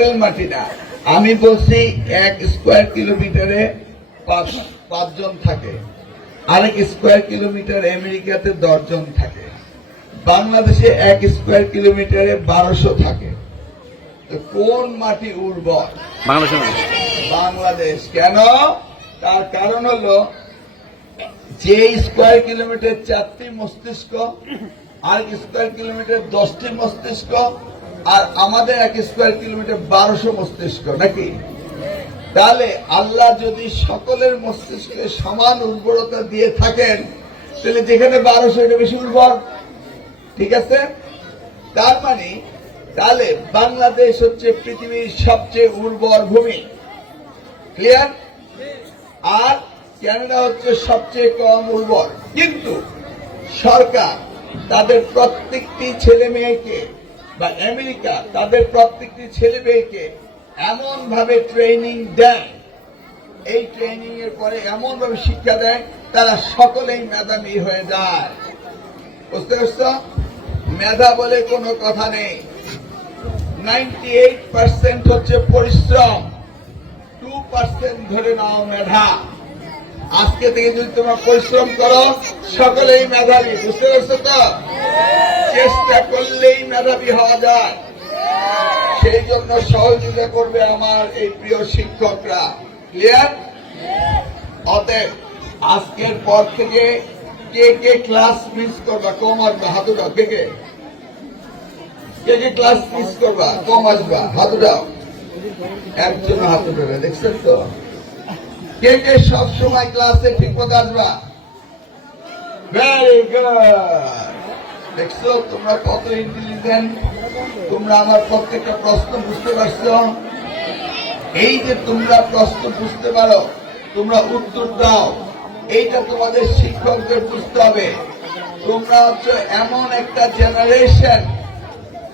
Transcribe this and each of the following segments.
Battle মাটি না আমি বলছি এক স্কোয়ার কিলোমিটারে পাঁচজন থাকে। আরেক স্কোয়ার কিলোমিটার আমেরিকাতে দশজন থাকে। বাংলাদেশে এক স্কোয়ার কিলোমিটারে বারোশো থাকে। তো কোন মাটি উর্বর? বাংলাদেশ। কেন? তার কারণ হলো যে স্কোয়ার কিলোমিটার চারটি মস্তিষ্ক আর স্কোয়ার কিলোমিটার দশটি মস্তিষ্ক আর আমাদের এক স্কোয়ার কিলোমিটার বারোশো মস্তিষ্ক, নাকি? তাহলে আল্লাহ যদি সকলের মস্তিষ্কে সমান উর্বরতা দিয়ে থাকেন, তাহলে যেখানে বারোশো, এটা বেশি উর্বর। ঠিক আছে? তার মানে তাহলে বাংলাদেশ হচ্ছে পৃথিবীর সবচেয়ে উর্বর ভূমি। ক্লিয়ার আর ক্যানাডা হচ্ছে সবচেয়ে কম উর্বর। কিন্তু সরকার তাদের প্রত্যেকটি ছেলে মেয়েকে বা আমেরিকা তাদের প্রত্যেকটি ছেলে মেয়েকে এমন ভাবে ট্রেনিং দেয়। এই ট্রেনিং এর পরে এমন ভাবে শিক্ষা দেয়, তারা সকলেই মেধাবী হয়ে যায়। বুঝতে পারছ? মেধা বলে কোনো কথা নেই। নাইনটি এইট পার্সেন্ট হচ্ছে পরিশ্রম। টু পার্সেন্ট ধরে নাও মেধা। আজকে থেকে যদি তোমরা পরিশ্রম করো, সকলেই মেধাবী, বুঝতে পারছ তো? চেষ্টা করলেই মেধাবী হওয়া যায়। সেই জন্য সহযোগিতা করবে আমার এই প্রিয় শিক্ষকরা। ক্লিয়ার অতএব, আজকের পর থেকে কে কে ক্লাস মিস করবা? কম আসবা, হাত কে কে? কে কে ক্লাস মিস করবা? কম আসবা, হাত একজন হাত উঠে দেখছেন তো? কে কে সব সময় ক্লাসে ঠিক মতো আসবা। ভেরি গুড দেখছ, তোমরা কত ইন্টেলিজেন্ট তোমরা আমার প্রত্যেকটা প্রশ্ন বুঝতে পারছ? এই যে তোমরা প্রশ্ন বুঝতে পারো, তোমরা উত্তর দাও। এইটা তোমাদের শিক্ষকদের বুঝতে হবে। তোমরা হচ্ছে এমন একটা জেনারেশন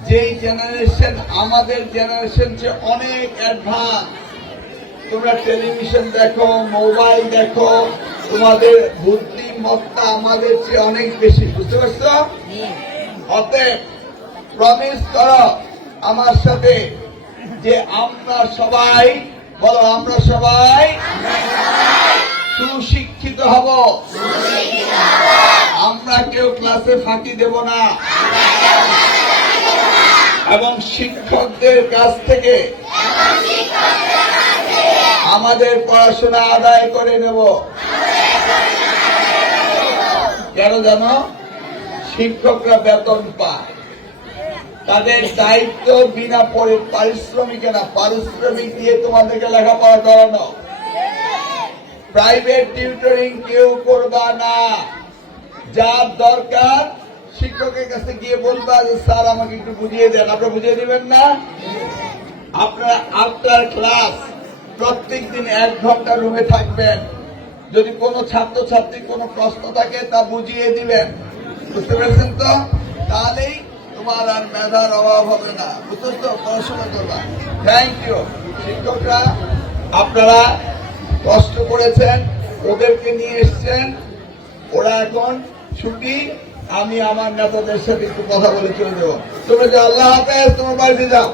যেই জেনারেশন আমাদের জেনারেশন অনেক অ্যাডভান্স তোমরা টেলিভিশন দেখো, মোবাইল দেখো, তোমাদের বুদ্ধিমত্তা আমাদের চেয়ে অনেক বেশি, বুঝতে পারছ? অতএব প্রমিস করো আমার সাথে যে আমরা সবাই, বলো আমরা সবাই সুশিক্ষিত হব। আমরা কেউ ক্লাসে ফাঁকি দেব না। এবং শিক্ষকদের কাছ থেকে আমাদের পড়াশোনা আদায় করে নেব। কেন জানো? শিক্ষকরা বেতন পায়। তাদের দায়িত্ব বিনা পরি- পারিশ্রমিকে না, পারিশ্রমিক দিয়ে তোমাদেরকে লেখাপড়া করানো। প্রাইভেট টিউটরিং কেউ করবা না। যার দরকার, শিক্ষকের কাছে গিয়ে বলবা যে, স্যার, আমাকে একটু বুঝিয়ে দেন। আপনারা বুঝিয়ে দিবেন না? আপনারা আফটার ক্লাস প্রত্যেক দিন এক ঘণ্টা রুমে থাকবেন। যদি কোনো ছাত্র ছাত্রী কোনো প্রশ্ন থাকে, তা বুঝিয়ে দিবেন। বুঝতে পেরেছেন তো? তাহলেই তোমার আর মেধার অভাব হবে না। বুঝতে তো? পড়াশোনা করবা। থ্যাংক ইউ শিক্ষকরা, আপনারা কষ্ট করেছেন, ওদেরকে নিয়ে এসছেন। ওরা এখন ছুটি, আমি আমার নেতাদের সাথে একটু কথা বলে চলে যাব। তোমরা যে আল্লাহ হাফেজ, তোমার বাড়িতে যাও।